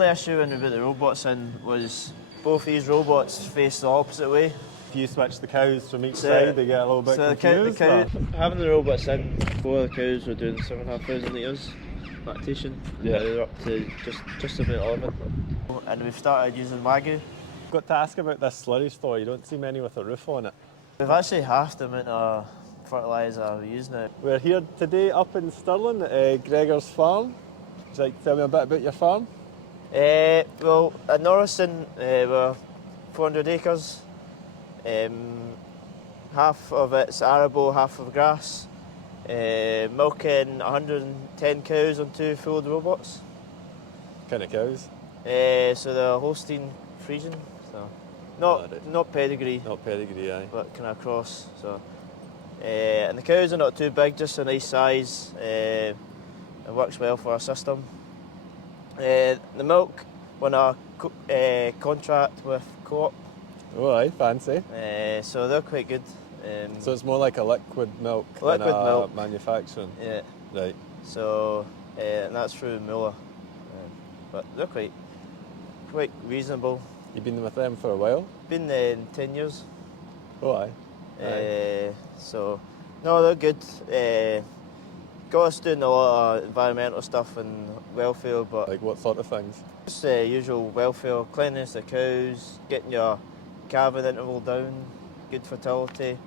only issue when we put the robots in was both these robots face the opposite way. If you switch the cows from each side, they get a little bit confused. Having the robots in before the cows were doing 7,500 litres lactation. Yeah. They're up to just about 11. And we've started using wagyus. Got to ask about this slurry store. You don't see many with a roof on it. We've actually halved the amount of fertiliser we use now. We're here today up in Stirling at Gregor's farm. Would you like to tell me a bit about your farm? Well, at Norriston, we're 400 acres. Half of it's arable, half of grass. Milking 110 cows on 2 Fullwood robots. What kind of cows? So the Holstein Friesian, so not pedigree. Not pedigree, aye. But kind of cross. So, and the cows are not too big, just a nice size. It works well for our system. The milk, when I contract with Co-op. Oh, aye, fancy. So they're quite good. So it's more like a liquid milk than a manufacturing? Yeah. Right. So, and that's through Muller. But they're quite reasonable. You've been with them for a while? Been 10 years. Oh, aye. So, no, they're good. Got us doing a lot of environmental stuff and welfare, but... Like what sort of things? Just usual welfare, cleanliness of cows, getting your calving interval down, good fertility.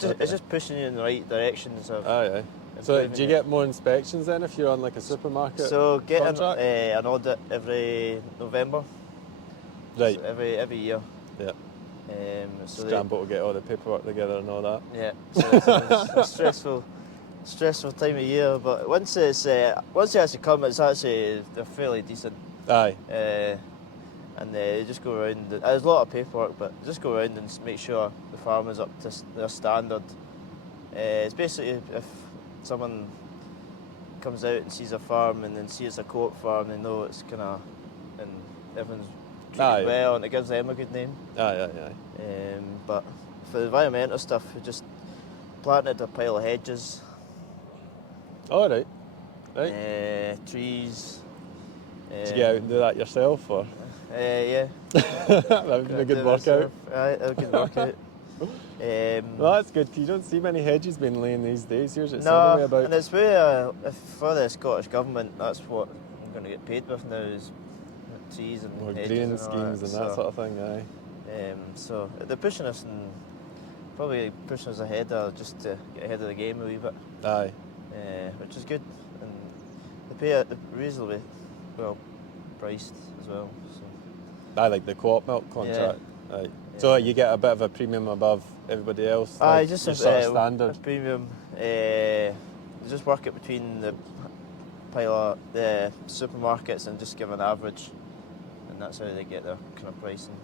It's just pushing you in the right direction. So aye. So do you get more inspections then if you're on like a supermarket? So get an audit every November. Right. So every year. Yeah. So Scramble to get all the paperwork together and all that. Yeah. So it's a stressful time of year, but once you actually come, they're fairly decent. Aye. And they just go around. There's a lot of paperwork, but just go around and make sure the farm is up to their standard. It's basically if someone comes out and sees a farm and then sees a Co-op farm, they know it's kind of and everyone's treated well, and it gives them a good name. Aye. But for the environmental stuff, we just planted a pile of hedges. Oh, right. Trees. Did you get out and do that yourself, or? Yeah. That would be a good workout. Aye, a good workout. Well, that's good, because you don't see many hedges being laying these days. Usually it's no, about. And it's where, for the Scottish Government, that's what I'm going to get paid with now, is trees and more hedges green and schemes and that sort of thing, aye. So they're pushing us and probably pushing us ahead just to get ahead of the game a wee bit. Aye. Which is good. And they pay it reasonably well priced as well. So. Aye, like the Co-op milk contract. Yeah. Aye. So you get a bit of a premium above everybody else? Aye, just your sort of standard? A premium. Just work it between the pile of the supermarkets and just give an average, and that's how they get their kind of pricing.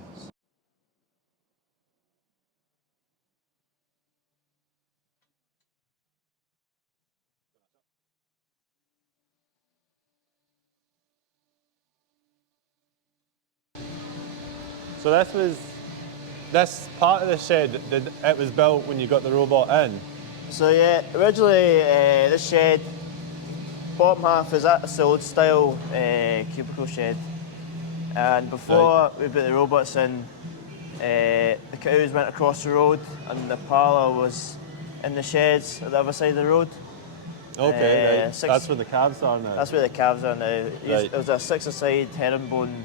So this part of the shed, it was built when you got the robot in? So yeah, originally this shed, bottom half is the old style cubicle shed, and before we put the robots in, the cows went across the road and the parlour was in the sheds at the other side of the road. Okay, right. That's where the calves are now? That's where the calves are now. Right. It was a 6-a-side herringbone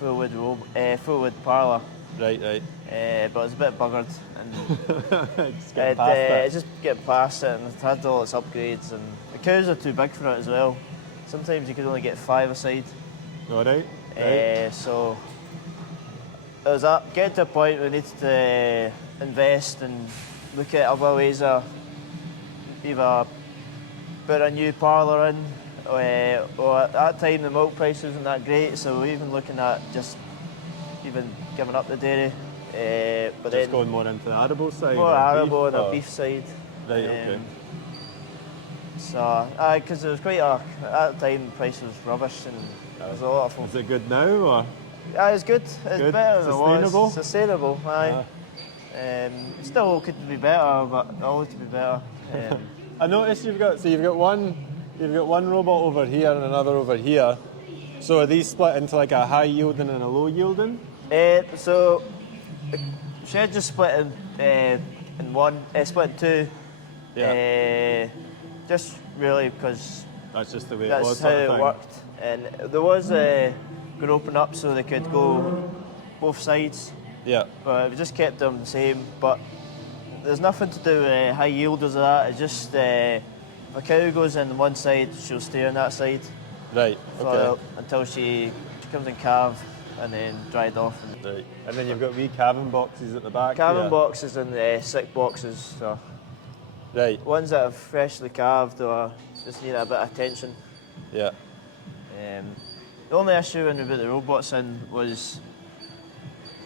Fullwood parlour. Right. But it was a bit buggered. And it's just getting past it, and it had all its upgrades, and the cows are too big for it as well. Sometimes you could only get 5 a side. All right. So it was getting to a point where we needed to invest and look at other ways of either put a new parlour in, or at that time the milk price wasn't that great, so we were even looking at just even giving up the dairy. But just going more into the arable side? More arable and a beef side. Right, okay. So, because it was quite at the time the price was rubbish and there was a lot of fun. Is it good now, or? It's good. It's good. Better than Sustainable? it was. Sustainable, aye. Still could be better, but always could be better. I noticed you've got one robot over here and another over here. So are these split into like a high yielding and a low yielding? So the shed just split in one, split in two. Yeah. Just really because That's just the way it that's was. how sort of it thing. worked. And there was going to open up so they could go both sides, Yeah. but we just kept them the same. But there's nothing to do with high yielders or that. It's just if a cow goes in one side, she'll stay on that side Right. Okay. until she comes in calve and then dried off. Right. And then you've got wee calving boxes at the back. Calving here. boxes and sick boxes. So Right. ones that have freshly calved or just need a bit of attention. Yeah. The only issue when we put the robots in was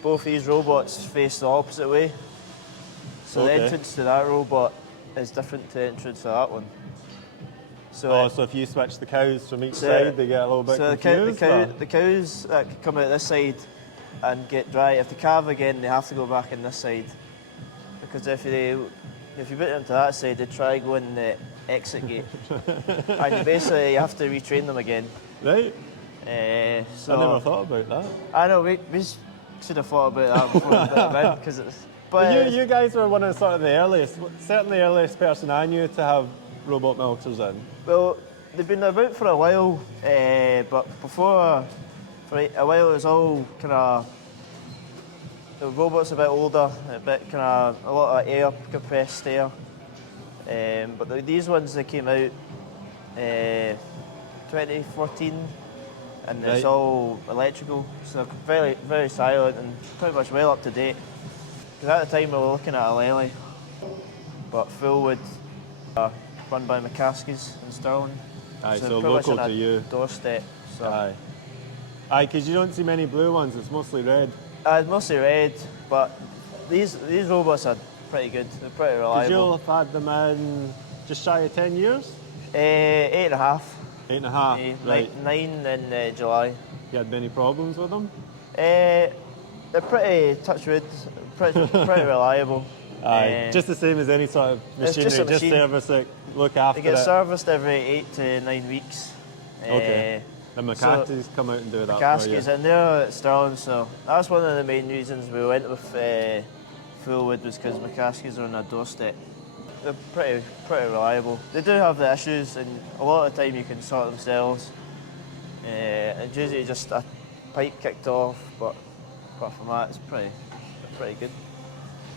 both these robots face the opposite way. So the Okay. entrance to that robot is different to the entrance to that one. So, Oh, so if you switch the cows from each so- side, they get a little bit so confused? the cows that could come out this side and get dry, if they calve again, they have to go back in this side. Because if you put them to that side, they try going the exit gate. And basically you have to retrain them again. Right. So I never thought about that. I know we should have thought about that before we put them in, because it's. But you guys were one of sort of the earliest, certainly the earliest person I knew to have robot milkers in. Well, they've been about for a while, but before for a while it was all kind of the robots a bit older, a bit kind of a lot of air, compressed air. But these ones they came out 2014, and it's Right. all electrical, so very very silent and pretty much well up to date. Because at the time we were looking at a Lely, but Fullwood, run by McCaskey's in Stirling. Aye, so pretty much local on to a you. doorstep. So. Aye. Aye, because you don't see many blue ones, it's mostly red. It's mostly red, but these robots are pretty good. They're pretty Because you'll reliable. have had them in just shy of 10 years? 8.5. 8.5, right. 9 in July. You had any problems with them? They're pretty touch wood, pretty reliable. Aye, just the same as any sort of it's machinery, just a just machine. service it, look They after get it. serviced every 8 to 9 weeks. Okay. The McCarthy's come out and do that for Caskies you. in there at Stirling, so that's one of the main reasons we went with Fullwood, was because McCaskies are on a doorstep. They're pretty reliable. They do have the issues, and a lot of the time you can sort themselves. It's usually just a pipe kicked off, but apart from that, it's pretty good.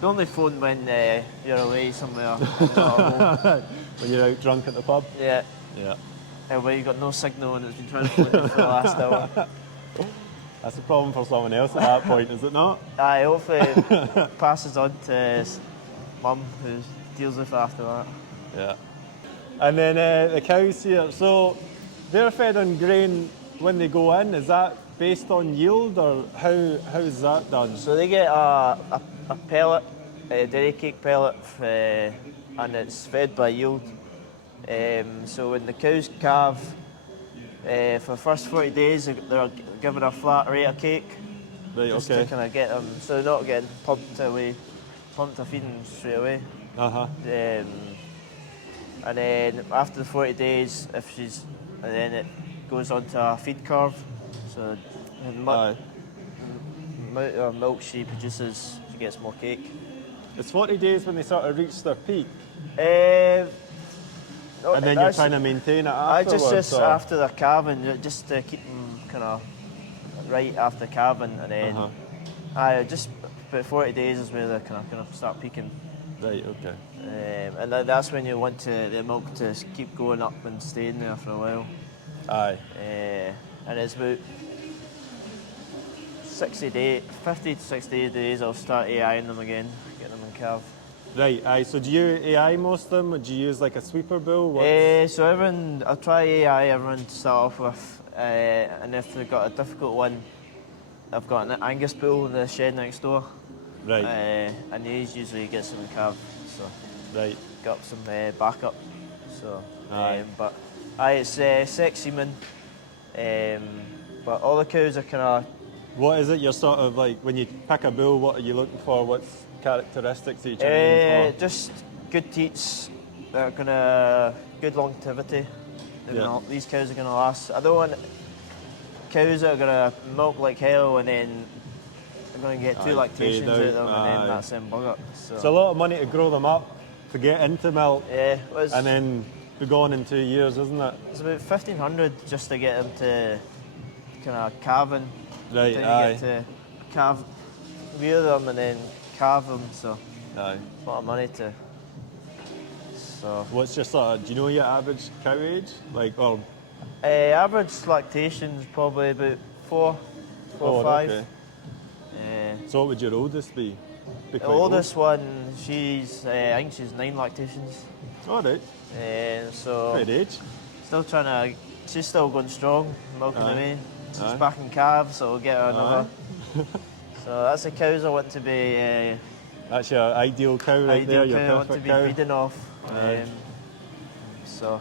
The only phone when you're away somewhere. When you're out drunk at the pub? Yeah. Yeah. Where you've got no signal and it's been trying to phone you for the last hour. That's a problem for someone else at that point, is it not? Aye, hopefully it passes on to his mum, who deals with it after that. Yeah. And then the cows here, so they're fed on grain when they go in. Is that based on yield, or how's that done? So they get a pellet, a dairy cake pellet, and it's fed by yield. So when the cows calve, for the first 40 days, they're given a flat rate of cake. Right, Just okay. to kind of get them, so they're not getting pumped to feeding straight away. Uh-huh. And then after the 40 days, and then it goes on to a feed curve. So the amount of milk she produces, she gets more cake. It's 40 days when they sort of reach their peak, No, and then you're trying to maintain it afterwards. just or? after the calving, just to keep them kind of right after calving, and then just about 40 days is where they're kind of start peaking. Right, okay. And that's when you want the milk to keep going up and staying there for a while. Aye. And it's about 50 to 60 days, I'll start AIing them again, get them in calve. Right, aye. So do you AI most of them, or do you use like a sweeper bull? So everyone, I'll try AI everyone to start off with, and if they've got a difficult one, I've got an Angus bull in the shed next door. Right. And he's usually gets them in calve, so Right. got some backup. So, Aye. but it's sex semen, but all the cows are kind of. What is it you're sort of like, when you pick a bull, what are you looking for? What's characteristics are you trying for? Just good teats that are gonna good longevity. Yeah. These cows are gonna last. I don't want cows that are gonna milk like hell, and then they're gonna get two Aye, lactations out of them, and aye. then that's them bugger. It's a lot of money to grow them up, to get into milk, Yeah, and then be gone in 2 years, isn't it? it's about 1,500 just to get them to kind of calving. Right, Then aye. you get to calve, rear them, and then calve them. So Aye. a lot of money to. So What's your sort of, do you know your average cow age? Like, or average lactation's probably about four or five. okay. Uh, So what would your oldest be? Be the quite old. oldest one, she's I think she's 9 lactations. All right. So Great age. still trying to. She's still going strong, milking Aye. away. She's Aye. back in calves, so we'll get her another. Aye. So that's the cows I want to be. That's your ideal cow right there, Ideal your cow I want to perfect be cow. breeding off. Aye. So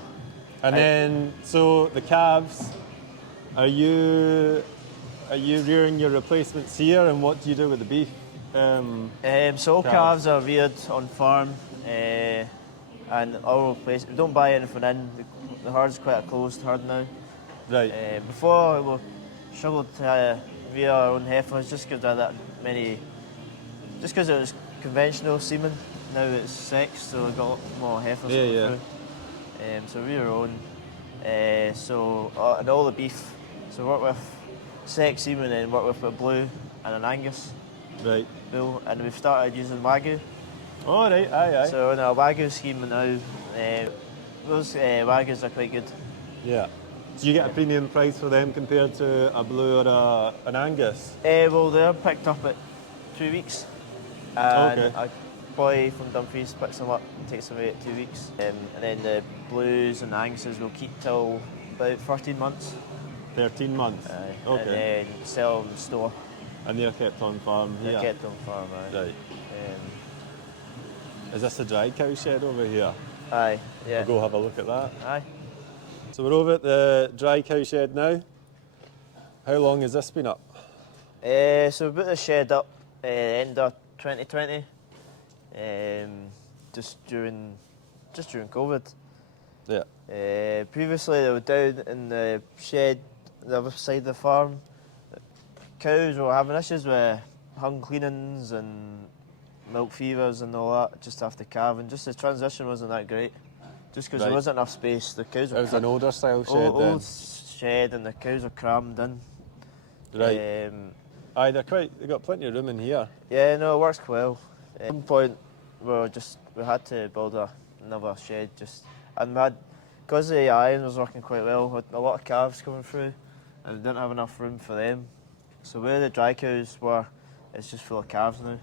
And then, so the calves, are you rearing your replacements here, and what do you do with the beef? so all calves. calves are reared on farm, and I'll replace. We don't buy anything in. The herd's quite a closed herd now. Right. Before we struggled to rear our own heifers just because of that many. Just because it was conventional semen. Now it's sex, so we've got a lot more heifers Yeah, coming yeah. through. So rear our own. And all the beef. So work with sex semen and work with a blue and an Angus Right. bull, and we've started using wagyu. All right. Aye. So in our wagyu scheme now, those wagyus are quite good. Yeah. Do you get a premium price for them compared to a blue or an Angus? Well, they're picked up at 2 weeks. And Okay. a boy from Dumfries picks them up and takes them away at 2 weeks. And then the blues and the Anguses will keep till about 13 months. 13 months. Okay. And then sell them in store. And they're kept on farm here. They're kept on farm, aye. Right. Is this a dry cow shed over here? Aye, yeah. We'll go have a look at that. Aye. So we're over at the dry cow shed now. How long has this been up? So we put the shed up end of 2020, just during COVID. Yeah. Previously they were down in the shed the other side of the farm. Cows were having issues with hung cleanings and milk fevers and all that just after calving. Just the transition wasn't that great. Just because there Right. wasn't enough space. The cows were It was an older style shed old shed, and the cows were crammed in. then. Right. Aye, they've got plenty of room in here. Yeah, no, it works quite well. At some point, we had to build another shed, and because the iron was working quite well, we had a lot of calves coming through, and we didn't have enough room for them. So where the dry cows were, it's just full of calves now.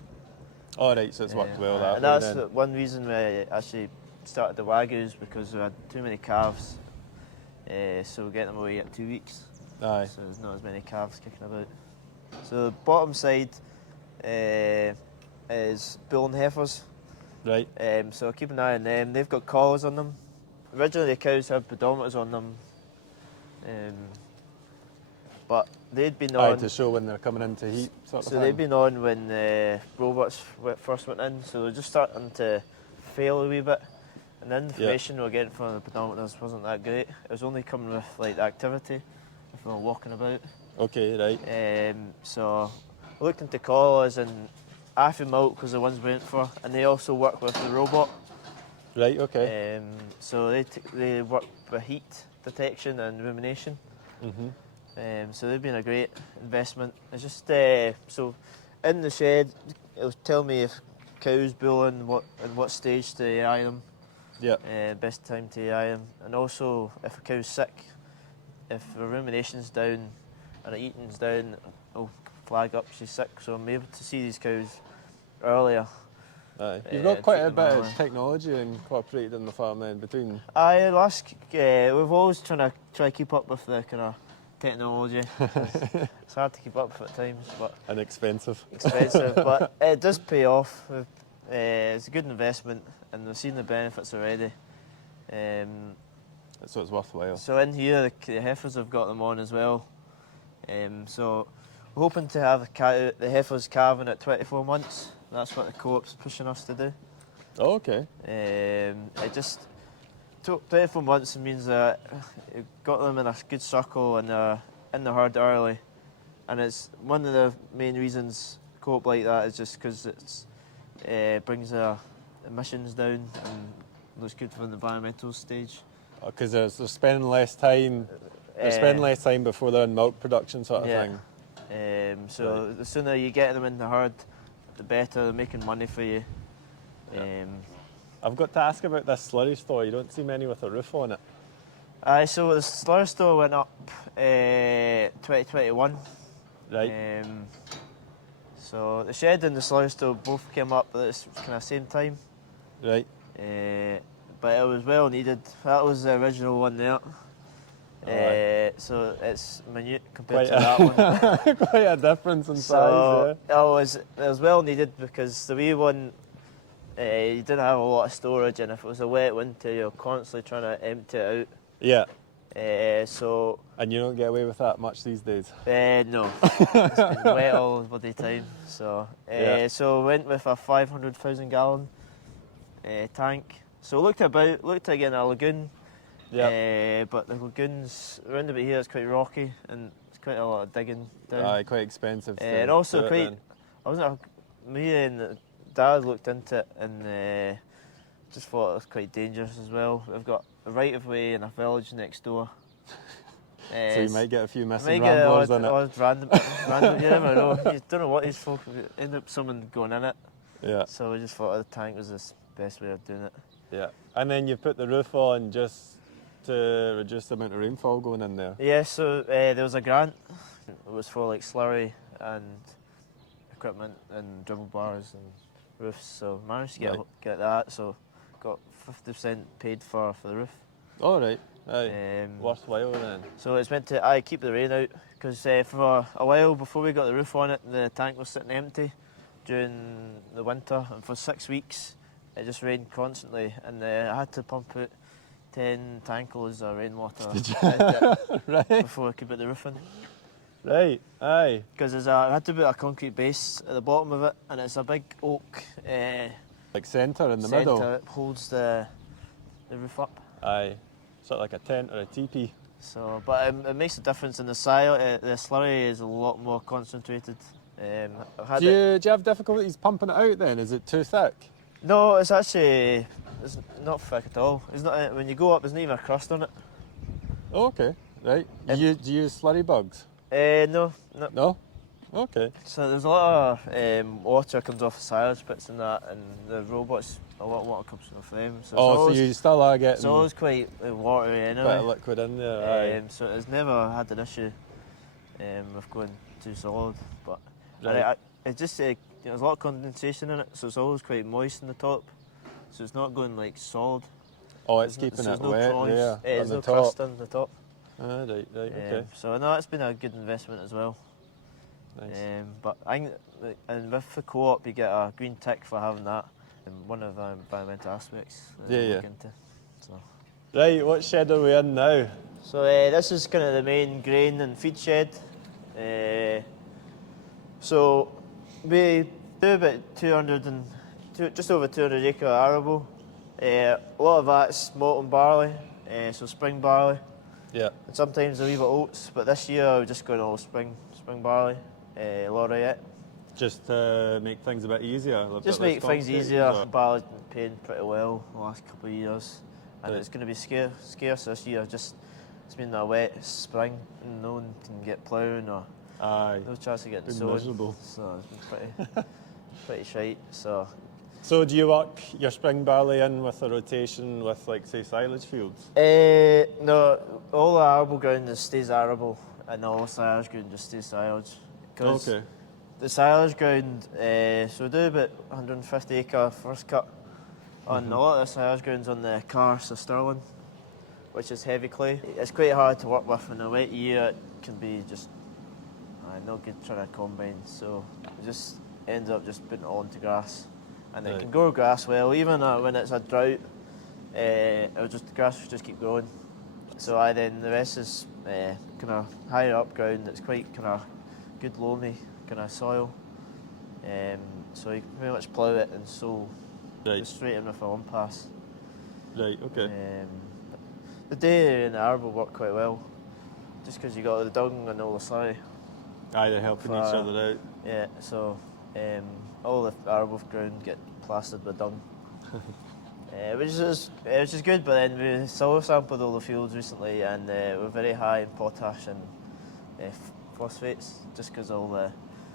All right, so it's worked well that And way that's then. the one reason we actually started the wagyus, because we had too many calves. So we get them away at 2 weeks. Aye. So there's not as many calves kicking about. So the bottom side is bull and heifers. Right. So keep an eye on them. They've got collars on them. Originally the cows had pedometers on them. But they'd been Aye, on. to show when they're coming into heat, sort of So they'd been on when robots first went in. So they're just starting to fail a wee bit. And the information we were getting from the pedometers wasn't that great. It was only coming with like activity if we were walking about. Okay, right. So we looked into collars, and Affy Milk was the ones we went for, and they also work with the robot. Right, okay. So they work with heat detection and rumination. So they've been a great investment. It's just so in the shed, it'll tell me if cows bulling, what stage to eye them. Yeah. Best time to eye them, and also if a cow's sick, if the rumination's down and the eating's down, it'll flag up she's sick. So I'm able to see these cows earlier. Aye. You've got quite a treat bit them of early. technology incorporated in the farm then between. Aye, we've always try to keep up with the kind of technology. It's hard to keep up with at times, but And expensive. expensive. But it does pay off. It's a good investment, and we've seen the benefits already. So it's worthwhile. So in here, the heifers have got them on as well. So we're hoping to have the heifers calving at 24 months. That's what the co-op's pushing us to do. Oh, okay. It just took 24 months means that you've got them in a good circle, and in the herd early, and it's one of the main reasons co-op like that is just because it's brings the emissions down and looks good from the environmental stage. Because they're spending less time. They're spending less time before they're in milk production, sort of thing. So the sooner you get them in the herd, the better. They're making money for you. I've got to ask about this slurry store. You don't see many with a roof on it. So the slurry store went up 2021. Right. So the shed and the slurry store both came up at the kind of same time. Right. But it was well needed. That was the original one there. So it's minute compared to that one. Quite a difference in size. It was well needed because the wee one, you didn't have a lot of storage, and if it was a wet winter, you're constantly trying to empty it out. Yeah. And you don't get away with that much these days. No, it's been wet all the bloody time. So went with a 500,000 gallon tank. So looked at getting a lagoon. Yeah. But the lagoons around about here is quite rocky and it's quite a lot of digging down. Quite expensive. And also me and Dad looked into it and just thought it was quite dangerous as well. We've got a right of way in a village next door. So you might get a few missing ramblers in it. Random, you never know. You don't know what these folk end up someone going in it. Yeah. So we just thought the tank was the best way of doing it. Yeah. And then you put the roof on just to reduce the amount of rainfall going in there. Yeah, so there was a grant. It was for like slurry and equipment and dribble bars and roofs. So managed to get that. So got 50% paid for the roof. All right. Worthwhile then. So it's meant to keep the rain out because for a while before we got the roof on it, the tank was sitting empty during the winter, and for 6 weeks it just rained constantly, and I had to pump out 10 tankloads of rainwater right. before I could put the roof in. Right, aye. Because I had to put a concrete base at the bottom of it, and it's a big oak like centre in the middle. It holds the roof up. Aye, sort of like a tent or a teepee. So, but it makes a difference in the size. The slurry is a lot more concentrated. Do you have difficulties pumping it out then? Is it too thick? No, it's not thick at all. It's not when you go up. There's not even a crust on it. Oh, okay, right. Do you use slurry bugs? No. No. Okay. So there's a lot of water comes off the silage pits and that, and the robots, a lot of water comes off them. So you still are getting. It's always quite watery anyway. Quite a liquid in there. So it's never had an issue with going too solid, but right. it just there's a lot of condensation in it, so it's always quite moist in the top. So it's not going like solid. Oh, it's keeping it wet. There's no crust on the top. Right, okay. So no, it's been a good investment as well. Nice. But and with the co-op, you get a green tick for having that. One of the environmental aspects. Look into. So. Right, what shed are we in now? So this is kind of the main grain and feed shed. So we do about just over 200 acre arable. A lot of that's malt and barley, so spring barley. Yeah. And sometimes a wee bit oats, but this year we're just going all spring barley, laureate. Just to make things a bit easier? Just make things easier. Barley's been paying pretty well the last couple of years, and it's going to be scarce this year. Just it's been a wet spring, and no one can get ploughing or no chance of getting sowed. Miserable. So it's been pretty shite. So do you work your spring barley in with a rotation with, like, say, silage fields? No, all the arable ground stays arable, and all the silage ground just stays silage. Okay. The silage ground, so we do about 150 acre first cut on a lot of the silage grounds on the Carse of Stirling, which is heavy clay. It's quite hard to work with in a wet year. It can be just not good trying to combine, so it just ends up just putting it onto grass. And it can grow grass well, even when it's a drought, the grass will just keep growing. So then the rest is kind of higher up ground that's quite kind of good loamy kind of soil. So you can pretty much plough it and sow straight in with a one pass. Right, okay. The day in the arable worked quite well. just because you got the dung and all the slurry. Aye, they're helping each other out. Yeah, so all the arable ground get plastered with dung. Which is good, but then we soil sampled all the fields recently, and we're very high in potash and phosphates, just because all the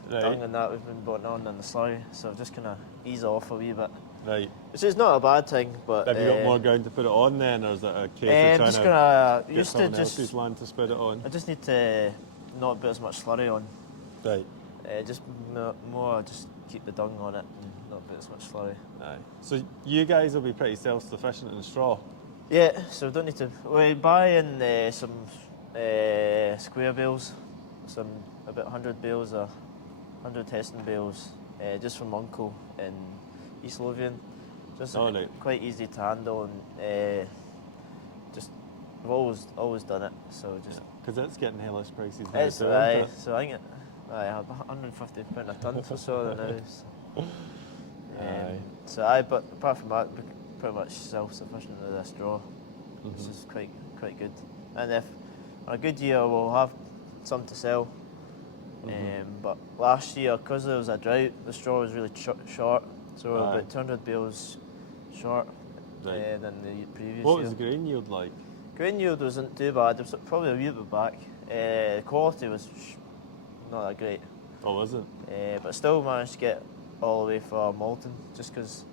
dung and that we've been putting on and the slurry, so just kind of ease off a wee bit. Right. Which is not a bad thing, but... Have you got more ground to put it on then, or is it a case of just trying gonna, to get someone else's land to spread it on? I just need to not put as much slurry on. Right. Just more just keep the dung on it and not put as much slurry. Aye. So you guys will be pretty self-sufficient in straw? Yeah, so we don't need to... We buy in some square bales, about 100 bales or 100 testing bales, just from Uncle in East Lothian. Just quite easy to handle, and just we've always done it. So just because it's getting hellish prices now. It's aye, so I think I have £150 a tonne for soil now. So but apart from that, we're pretty much self-sufficient with the straw, which is quite good. And if on a good year we'll have some to sell. But last year, because there was a drought, the straw was really short, so we were about 200 bales short than the previous year. What was the grain yield like? Grain yield wasn't too bad. It was probably a wee bit back. The quality was not that great. Oh, was it? But still managed to get all the way for malting, just because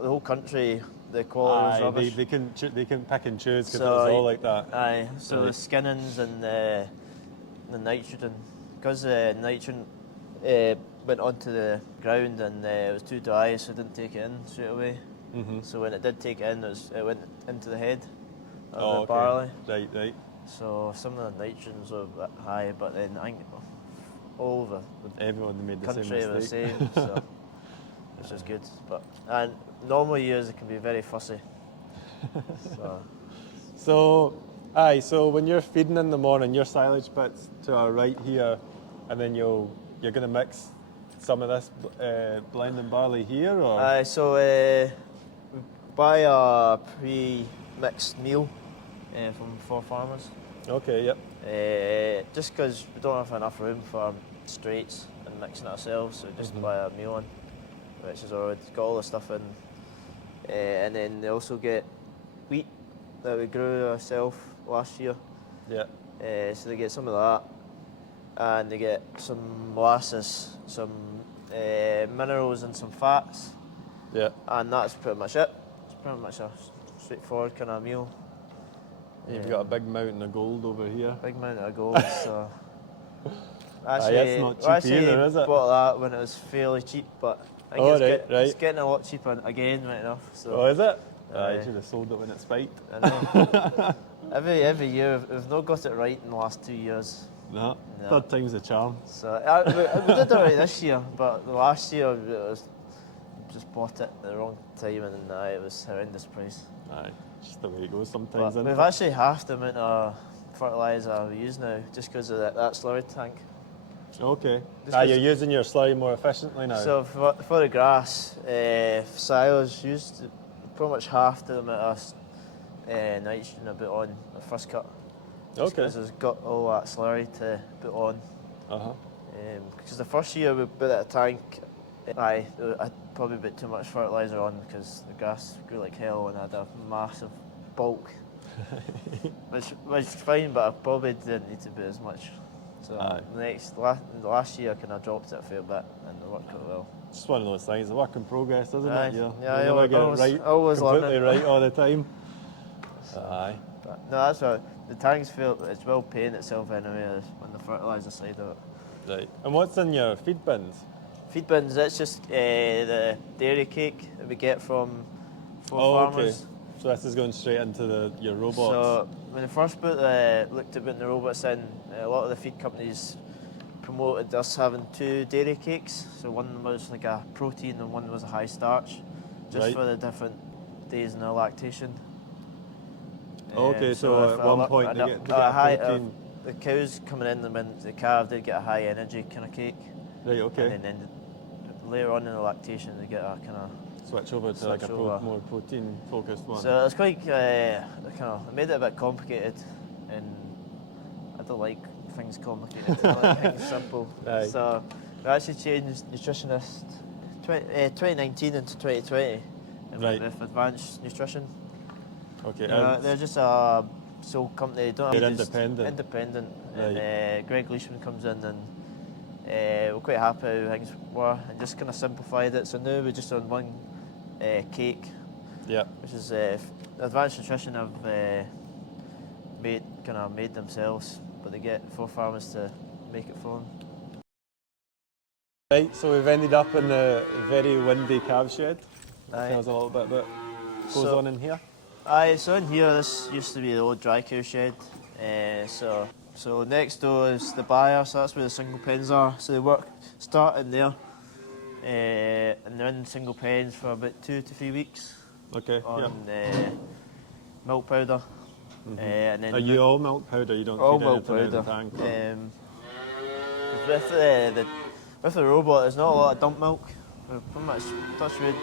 the whole country, the quality was rubbish. They couldn't pick and choose because it was all like that. Aye, so the skinnings and the nitrogen, because the nitrogen went onto the ground and it was too dry, so it didn't take it in straight away. So when it did take it in, it went into the head of the barley. Right. So some of the nitrogens were a bit high, but then I think all over everyone made the country same mistake. were the same, so which is good. And normal years it can be very fussy. So when you're feeding in the morning, your silage pits to our right here, and then you're going to mix some of this blending barley here, or? So we buy a pre-mixed meal from Four Farmers. Okay, yep. Just because we don't have enough room for straights and mixing it ourselves, so just buy a meal one, which is already got all the stuff in. And then they also get wheat that we grew ourselves last year. Yeah. So they get some of that, and they get some molasses, some minerals and some fats. Yeah. And that's pretty much it. It's pretty much a straightforward kind of meal. You've got a big mountain of gold over here. Big mountain of gold, so... It's not cheap either, is it? Bought that when it was fairly cheap, but I think it's getting a lot cheaper again right enough. So. Oh, is it? You should have sold it when it spiked. I know. every year, we've not got it right in the last 2 years. No. Third time's the charm. So we did it right this year, but the last year just bought it at the wrong time, and it was horrendous price. Aye, just the way it goes sometimes. But we've actually halved the amount of fertiliser we use now, just because of that slurry tank. Okay. You're using your slurry more efficiently now. So for the grass, silage used pretty much half the amount of nitrogen I put on the first cut. Just because it's got all that slurry to put on. Because the first year we put it a tank, I probably put too much fertiliser on because the grass grew like hell and I had a massive bulk. which is fine, but I probably didn't need to put as much. So the last year I kind of dropped it a fair bit and it worked quite well. Just one of those things, a work in progress, isn't it? You never get it right, completely right all the time. Aye. But no, that's what the tanks feel. It's well paying itself anyway on the fertiliser side of it. Right. And what's in your feed bins? Feed bins. That's just the dairy cake that we get from farmers. Okay. So this is going straight into your robots. So when I first looked at putting the robots in, a lot of the feed companies promoted us having 2 dairy cakes. So one was like a protein and one was a high starch, just for the different days in their lactation. Okay, so at one point they get protein. The cows coming in, the calf did get a high energy kind of cake. Right, okay. And then later on in the lactation they get a kind of switch over to like a more protein focused one. So it's quite I made it a bit complicated, and I don't like things complicated. I like things simple. Aye. So we actually changed nutritionist 2019 into 2020 Right. with Advanced Nutrition. Okay. They're just a sole company. Don't They're have to independent. Independent. Right. And Greg Leishman comes in and we're quite happy how things were and just kind of simplified it. So now we're just on one cake, Yeah. which is Advanced Nutrition have made themselves, but they get 4 farmers to make it for them. Right. So we've ended up in the very windy calf shed. Aye. Tell us a little bit about what goes So- on in here. Aye, so in here, this used to be the old dry cow shed. So next door is the buyer, so that's where the single pens are. So they start in there, and they're in single pens for about 2 to 3 weeks Okay. on Yeah. milk powder. And then Are you all milk powder? You don't all feed milk anything powder. out of the tank? With the robot, there's not a lot of dump milk. We're pretty much touch wood.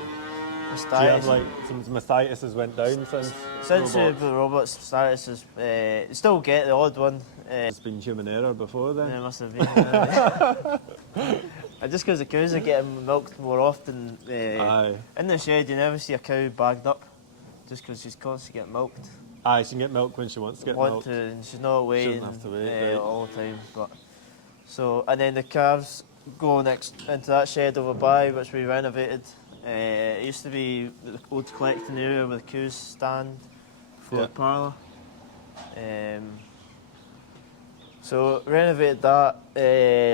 Do you have like some mastitis has went down since robots? The robot's status is, you still get the odd one. It's been human error before then. There must have been. And just because the cows are getting milked more often, Aye. in the shed you never see a cow bagged up, just because she's constantly getting milked. Aye, she can get milk when she wants to get milk. And she's not waiting Shouldn't have to wait, right. all the time. And then the calves go next into that shed over by, which we renovated. It used to be the old collecting area where the cows stand for the parlour. So renovated that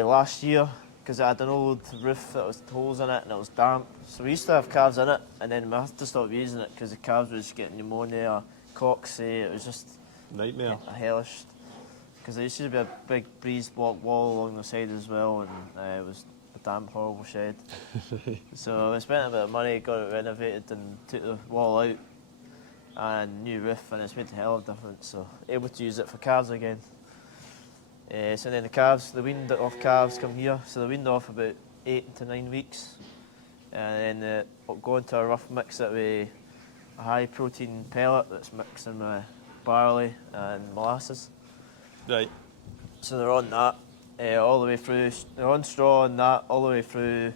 last year because it had an old roof that was holes in it and it was damp. So we used to have calves in it, and then we had to stop using it because the calves was getting pneumonia, coxswain. It was just Nightmare. a hellish. Because there used to be a big breeze block wall along the side as well, and it was a damn horrible shed. So we spent a bit of money, got it renovated, and took the wall out, and new roof, and it's made a hell of a difference. So able to use it for calves again. So then the weaned off calves come here. So they're weaned off about 8 to 9 weeks, and then go into a rough mix that with a high protein pellet that's mixed in with barley and molasses. Right. So they're on that all the way through. They're on straw on that all the way through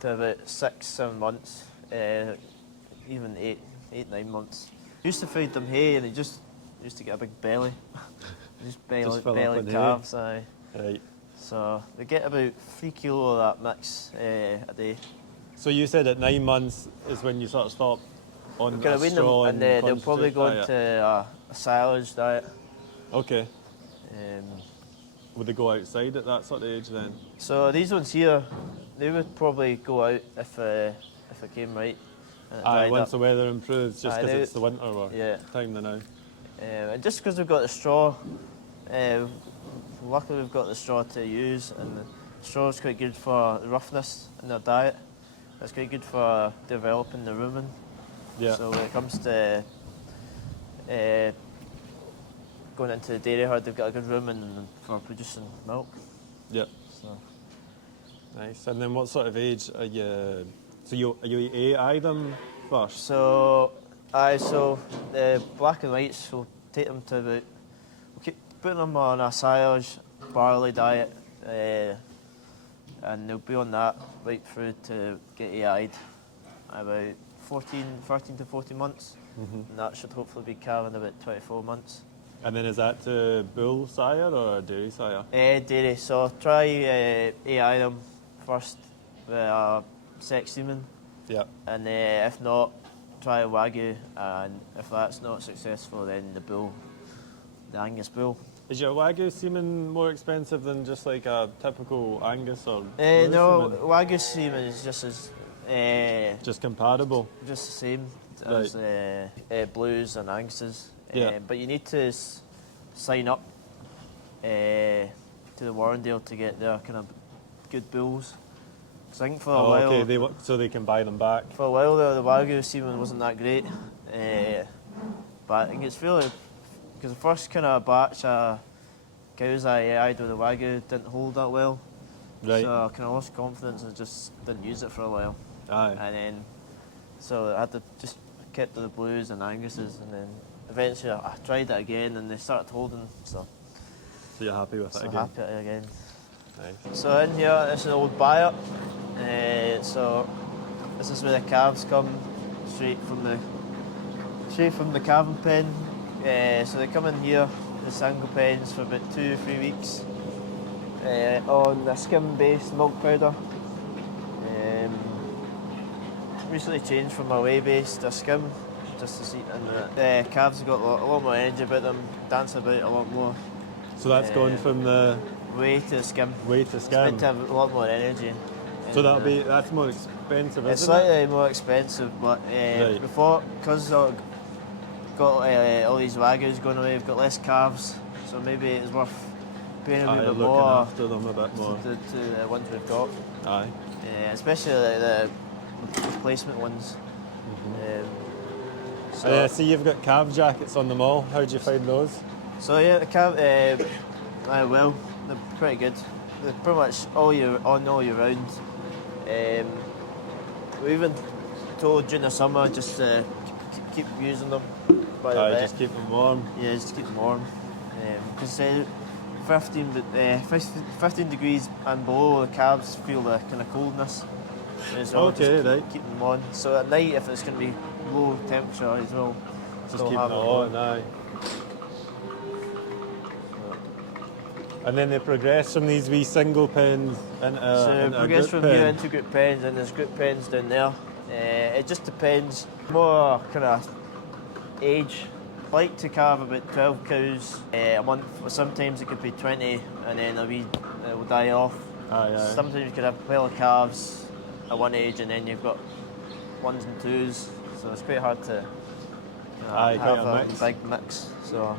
to about 6-7 months, even 8-9 months. Used to feed them hay, and they just used to get a big belly. Just fill up belly on hay. calves, aye. Right. So they get about 3 kilo of that mix a day. So you said at 9 months is when you sort of stop on We're a wean straw them, and they'll probably concentrate go diet? into a silage diet. Okay. Um, Would they go outside at that sort of age then? So these ones here, they would probably go out if it came right. And it Aye, dried once up. the weather improves, just Aye, because they- it's the winter or Yeah. time now. And just because we've got the straw, luckily we've got the straw to use, and the straw is quite good for the roughness in their diet. It's quite good for developing the rumen. Yeah. So when it comes to going into the dairy herd, they've got a good rumen for producing milk. Yeah. So. Nice. And then what sort of age are you? So are you AI them first? So the black and whites will take them to about. We'll keep putting them on a silage barley diet, and they'll be on that right through to get AI'd about 13 to 14 months, and that should hopefully be calving about 24 months. And then is that to bull sire or a dairy sire? Dairy, so try AI them first with a sex semen, Yeah. and if not, try a wagyu, and if that's not successful, then the Angus bull. Is your wagyu semen more expensive than just like a typical Angus or No, semen? wagyu semen is just as Just comparable. just the same as blues and Angus's. Yeah. But you need to sign up to the Warrendale to get their kind of good bulls. 'Cause I think for a while, okay. So they can buy them back. for a while the wagyu semen wasn't that great. But I think it's really because the first kind of batch of cows I eyed with the wagyu didn't hold that well. Right. So I kind of lost confidence and just didn't use it for a while. Aye. And then, so I had to just kept to the blues and Angus's, and then eventually I tried it again and they started holding. So So you're happy with So it again? happy again. Nice. So in here, this is an old byre. So this is where the calves come straight from the calving pen. So they come in here, the single pens, for about 2 or 3 weeks on the skim-based milk powder. Recently changed from a whey-based to skim, just to see, and the calves have got a lot more energy about them, dance about a lot more. So that's gone from the Whey to skim. whey to It's meant skim. to have a lot more energy. So that's more expensive, It's isn't it? slightly more expensive, but Right. before, because I've got all these wagyus going away, we've got less calves, so maybe it's worth paying a wee bit Looking more after them a bit more. to the ones we've got. Aye. Especially the replacement ones. I see you've got calf jackets on them all. How do you find those? So yeah, the calf, well, they're pretty good. They're pretty much all year round. We even told during the summer just to keep using them by the vet. Just keep them warm. Yeah, just keep them warm. Because 15 degrees and below, the calves feel the kind of coldness. So Okay, just right. keep them on. So at night, if it's going to be low temperature as well, Just still keep have them them on, aye. And then they progress from these wee single pens into So a progress group from here pen. into group pens, and there's group pens down there. It just depends. More kind of age. I like to calve about 12 cows a month. Sometimes it could be 20, and then a wee will die off. Aye. Sometimes you could have a pile of calves at one age, and then you've got ones and twos. So it's quite hard to Aye, quite have a a mix. big mix. So.